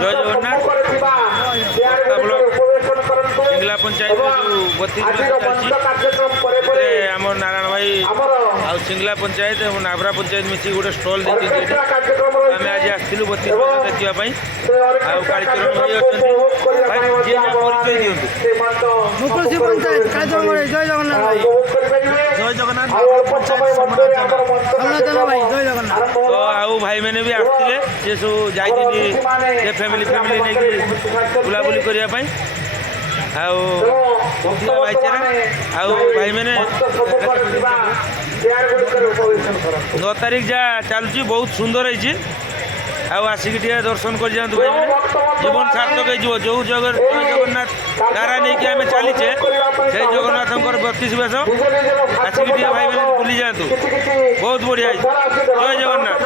जय जगन्नाथ सिंगला पंचायत जो 32 आम नारायण भाई आउ सिंगला पंचायत और नाभरा पंचायत मिसी गोटे स्टल देखते आम आज आसलु 32 देखापी कार्यक्रम परिचय दिंतु जय जगन्नाथ तो आउ भाई मैंने भी आसते सी सब जाइए फैमिली नहीं बुलाबुली करने भाईचारा आउ भाई मैंने 9 तारीख जहाँ चलुची बहुत सुंदर है आसिक दर्शन कर जातु भाई मैंने जीवन सार्थक हो जो जगन्नाथ धारा नहीं कि आम चलीचे से जगन्नाथ 32 वेश आसिक भाई मैंने बुली जातु बहुत बढ़िया जय जगन्नाथ।